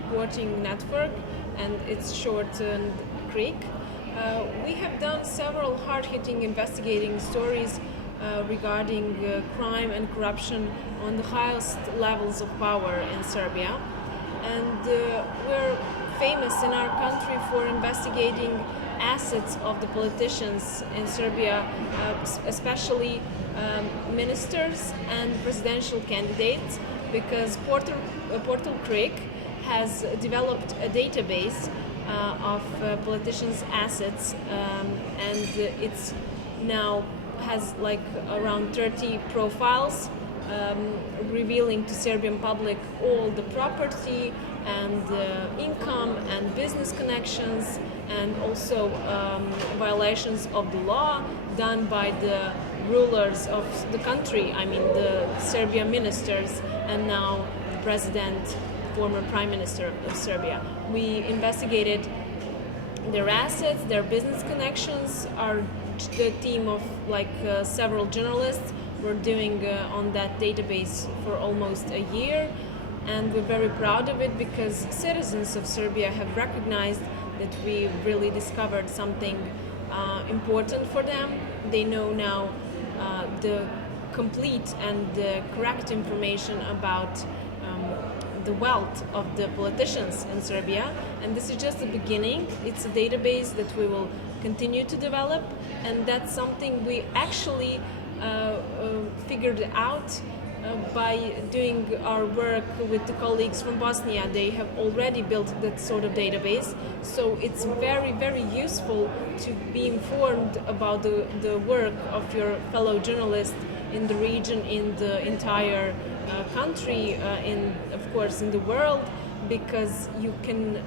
reporting network, and it's shortened KRIK. We have done several hard-hitting investigating stories regarding crime and corruption on the highest levels of power in Serbia. And we're famous in our country for investigating assets of the politicians in Serbia, especially ministers and presidential candidates, because Portal KRIK has developed a database of politicians' assets, and it's now has like around 30 profiles revealing to Serbian public all the property and income and business connections, and also violations of the law done by the rulers of the country, I mean the Serbian ministers and now the president, former prime minister of Serbia. We investigated their assets, their business connections. Our team of several journalists were doing on that database for almost a year, and we're very proud of it because citizens of Serbia have recognized that we really discovered something important for them. They know now the complete and the correct information about the wealth of the politicians in Serbia, and this is just the beginning. It's a database that we will continue to develop, and that's something we actually figured out by doing our work with the colleagues from Bosnia. They have already built that sort of database, so it's very, very useful to be informed about the work of your fellow journalists in the region, in the entire country, of course in the world, because you can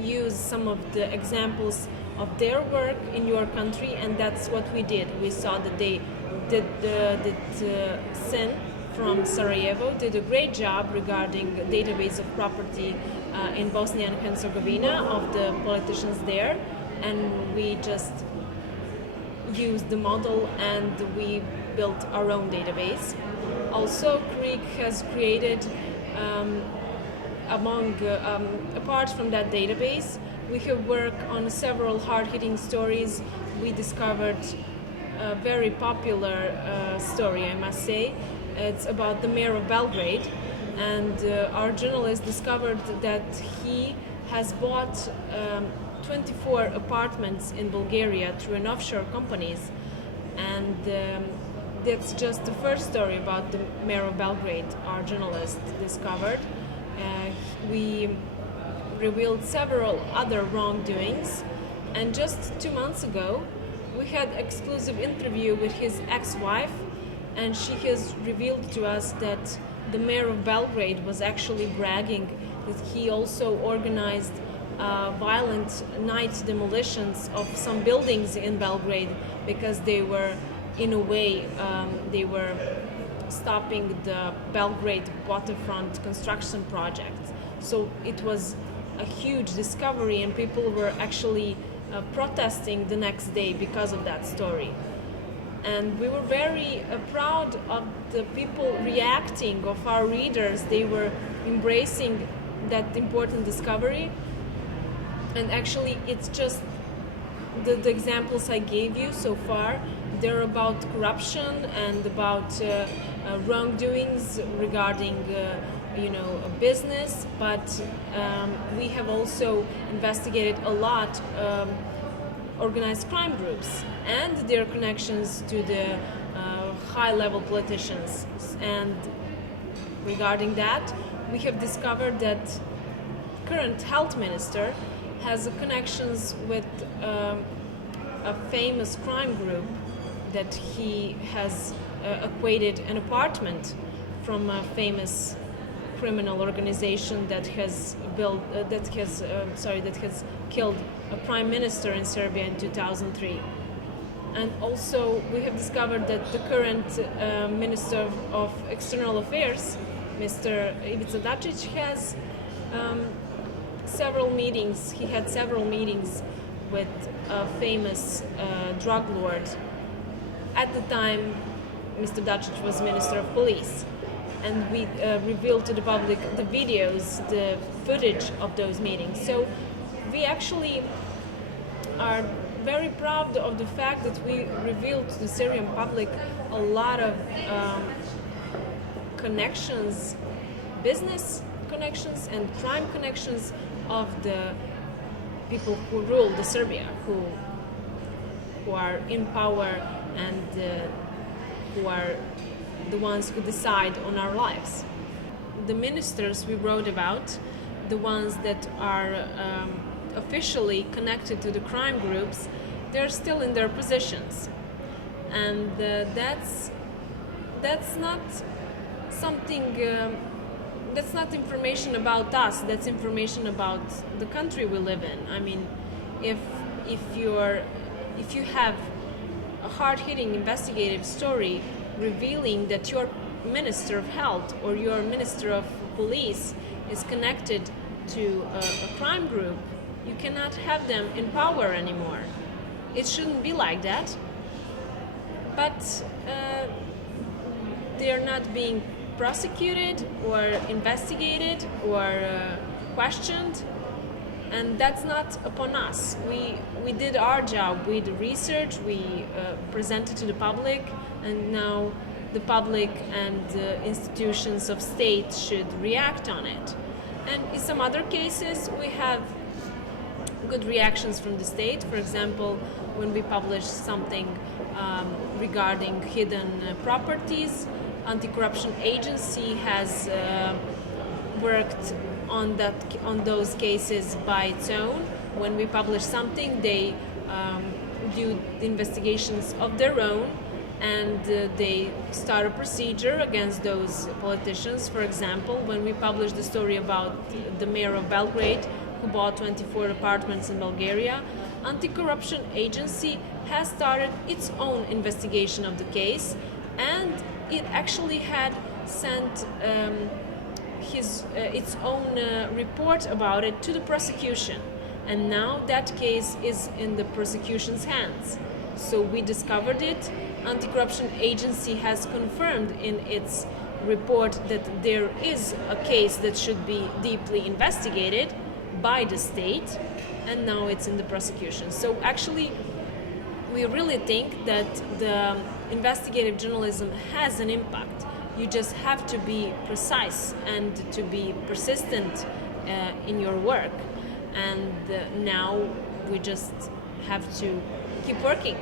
use some of the examples of their work in your country, and that's what we did. We saw that they did Sen from Sarajevo did a great job regarding the database of property in Bosnia and Herzegovina of the politicians there, and we just used the model and we built our own database. Also, KRIK has created, apart from that database, we have worked on several hard-hitting stories. We discovered a very popular story, I must say. It's about the mayor of Belgrade, and our journalist discovered that he has bought 24 apartments in Bulgaria through an offshore companies, and that's just the first story about the mayor of Belgrade our journalist discovered. We revealed several other wrongdoings, and just 2 months ago we had exclusive interview with his ex-wife, and she has revealed to us that the mayor of Belgrade was actually bragging that he also organized violent night demolitions of some buildings in Belgrade because they were, in a way, they were stopping the Belgrade waterfront construction project. So it was a huge discovery, and people were actually protesting the next day because of that story. And we were very proud of the people reacting, of our readers. They were embracing that important discovery. And actually, it's just the examples I gave you so far. They're about corruption and about wrongdoings regarding a business, but we have also investigated a lot organized crime groups and their connections to the high-level politicians. And regarding that, we have discovered that current health minister has connections with a famous crime group, that he has acquired an apartment from a famous criminal organization that has killed a prime minister in Serbia in 2003. And also we have discovered that the current Minister of External Affairs, Mr. Ivica Dačić, has several meetings. He had several meetings with a famous drug lord. At the time, Mr. Dačić was Minister of Police. and we revealed to the public the videos, the footage of those meetings. So we actually are very proud of the fact that we revealed to the Syrian public a lot of connections, business connections and crime connections of the people who rule the Serbia, who are in power and who are the ones who decide on our lives. The ministers we wrote about, the ones that are officially connected to the crime groups, they're still in their positions, and that's not something. That's not information about us. That's information about the country we live in. I mean, if you have a hard-hitting investigative story revealing that your minister of health or your minister of police is connected to a crime group, you cannot have them in power anymore. It shouldn't be like that. But they're not being prosecuted or investigated or questioned, and that's not upon us. We did our job. We did research, we presented to the public, and now the public and institutions of state should react on it. And in some other cases we have good reactions from the state. For example, when we published something regarding hidden properties, Anti-Corruption Agency has worked on those cases by its own. When we publish something, they do the investigations of their own, and they start a procedure against those politicians. For example, when we published the story about the mayor of Belgrade who bought 24 apartments in Bulgaria, Anti-Corruption Agency has started its own investigation of the case, and it actually had sent its own report about it to the prosecution, and now that case is in the prosecution's hands. So we discovered it. Anti-Corruption Agency has confirmed in its report that there is a case that should be deeply investigated by the state, and now it's in the prosecution. So actually, we really think that the investigative journalism has an impact. You just have to be precise and to be persistent in your work. And now we just have to keep working.